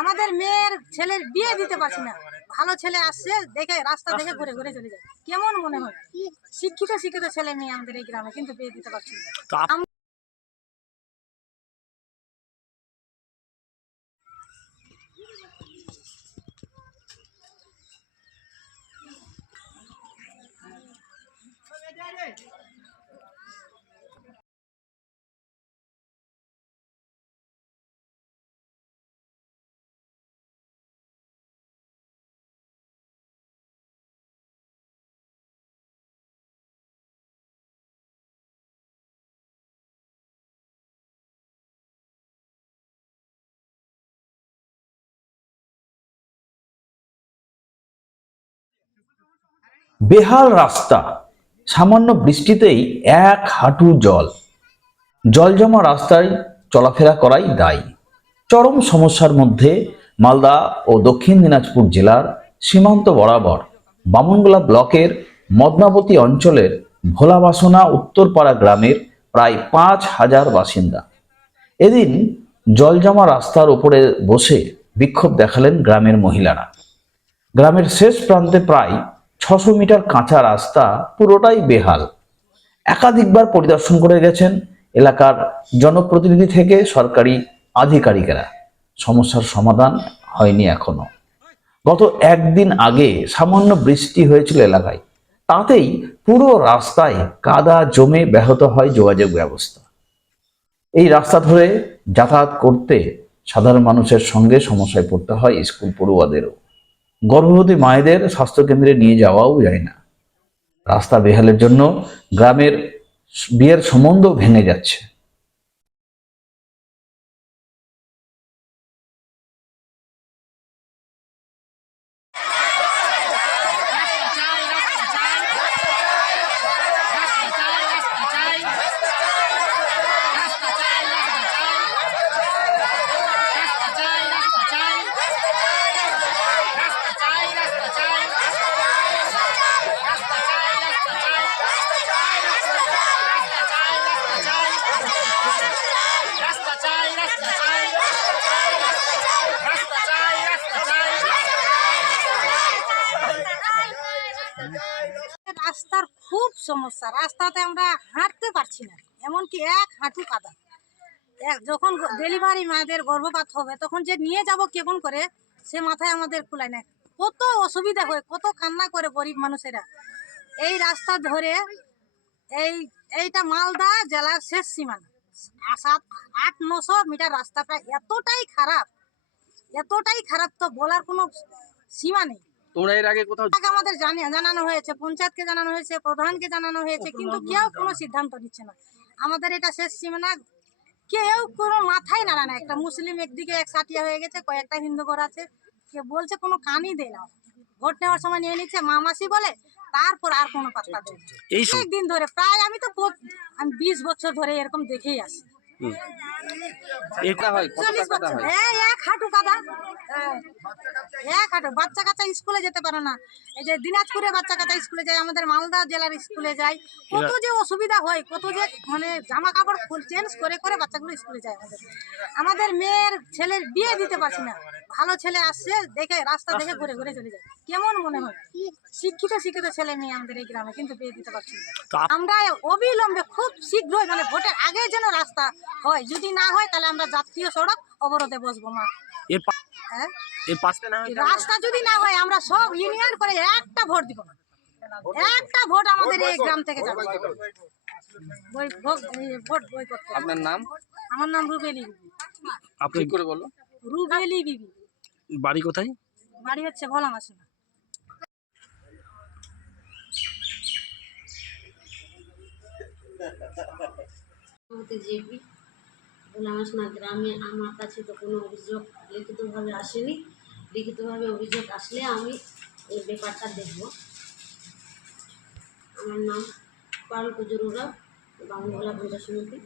আমাদের মেয়ের ছেলের বিয়ে দিতে পারছি না। ভালো ছেলে আসছে, দেখে রাস্তা দেখে ঘুরে ঘুরে চলে যায়। কেমন মনে হয়? শিক্ষিত শিক্ষিত ছেলে মেয়ে আমাদের এই গ্রামে, কিন্তু বিয়ে দিতে পারছি না। বেহাল রাস্তা। সামান্য বৃষ্টিতেই এক হাঁটু জল। জল জমা রাস্তায় চলাফেরা করাই দায়ী। চরম সমস্যার মধ্যে মালদা ও দক্ষিণ দিনাজপুর জেলার সীমান্ত বরাবর বামনগোলা ব্লকের মদনাবতী অঞ্চলের ভোলাবাসনা উত্তরপাড়া গ্রামের প্রায় পাঁচ হাজার বাসিন্দা। এদিন জল জমা রাস্তার ওপরে বসে বিক্ষোভ দেখালেন গ্রামের মহিলারা। গ্রামের শেষ প্রান্তে প্রায় ছশো মিটার কাঁচা রাস্তা পুরোটাই বেহাল। একাধিকবার পরিদর্শন করে গেছেন এলাকার জনপ্রতিনিধি থেকে সরকারি আধিকারিকেরা। সমস্যার সমাধান হয়নি এখনও। গত একদিন আগে সামান্য বৃষ্টি হয়েছিল এলাকায়। তাতেই পুরো রাস্তায় কাদা জমে ব্যাহত হয় যোগাযোগ ব্যবস্থা। এই রাস্তা ধরে যাতায়াত করতে সাধারণ মানুষের সঙ্গে সমস্যায় পড়তে হয় স্কুল পড়ুয়াদেরও। গর্ভবতী মায়েদের স্বাস্থ্যকেন্দ্রে নিয়ে যাওয়াও যায় না। রাস্তা বেহালের জন্য গ্রামের বিয়ের সম্বন্ধ ভেঙে যাচ্ছে। রাস্তার খুব সমস্যা। রাস্তাতে আমরা হাঁটতে পারছি না, এমনকি এক হাঁটু কাদা। যখন ডেলিভারি মায়েদের গর্ভপাত হবে, তখন যে নিয়ে যাব কেমন করে, সে মাথায় আমাদের কুলায় না কত অসুবিধা হয়, কত কান্না করে গরিব মানুষেরা। এই রাস্তা ধরে এই, এইটা মালদা জেলার শেষ সীমানা। সাত আট নশো মিটার রাস্তাটা এতটাই খারাপ এতটাই খারাপ তো বলার কোনো সীমা নেই। তোমরা এর আগে কোথাও আমাদের জানি- জানানো হয়েছে পঞ্চায়েতকে জানানো হয়েছে প্রধানকে জানানো হয়েছে কিন্তু কেউ কোনো সিদ্ধান্ত নিচ্ছে না। আমাদের এটা শেষ সীমানা কেউ কোনো মাথায় নাড়া না। একটা মুসলিম একদিকে এক সাটিয়া হয়ে গেছে কয়েকটা হিন্দু ঘর আছে। কে বলছে কোনো কানই দেয় না। ভোট নেওয়ার সময় নিয়ে নিচ্ছে মামাসি বলে তারপর আর কোনো পাত্তা দেয় না। এই অনেক দিন ধরে প্রায় আমি তো আমি বিশ বছর ধরে এরকম দেখেই আসি এই হয় চল্লিশ বছর। হ্যাঁ? এক হাঁটু কাদা। হ্যাঁ, এক হাঁটু। বাচ্চা কাচ্চা স্কুলে যেতে পারে না। এই যে দিনাজপুরে বাচ্চা কাচ্চা স্কুলে যায় আমাদের মালদা জেলার স্কুলে যায়। কত যে অসুবিধা হয় কত যে মানে জামা কাপড় চেঞ্জ করে করে বাচ্চাগুলো স্কুলে যায় আমাদের। আমাদের মেয়ের ছেলের বিয়ে দিতে পারছি না। ভালো ছেলে আসছে দেখে রাস্তা দেখে ঘুরে ঘুরে চলে যায়। কেমন মনে হয়? শিক্ষিত শিক্ষিত ছেলে মেয়ে আমাদের এই গ্রামে কিন্তু বিয়ে দিতে পারছি আমরা অবিলম্বে খুব শীঘ্রই মানে ভোটের আগে যেন রাস্তা হয়। যদি না হয় তাহলে আমরা জাতীয় সড়ক অবরোধে বসবো মা। হ্যাঁ? এর পাশে না হয় রাস্তা যদি না হয় আমরা সব ইউনিয়ন করে একটা ভোট দিব না। একটা ভোট আমাদের এই গ্রাম থেকে যাবে। ভোট- বই করতে আপনার নাম? আমার নাম রুবেলি বিবি। আপনি করে বলো? রুবেলি বিবি। বাড়ি কোথায়? বাড়ি হচ্ছে ভোলা মাসিমা। জেপি ভোলামাসনা গ্রামে আমার কাছে তো কোনো অভিযোগ লিখিতভাবে আসেনি। লিখিতভাবে অভিযোগ আসলে আমি এই ব্যাপারটা দেখব। আমার নাম পারুল কুজুরুরা বাংলা পঞ্চায়েত সমিতি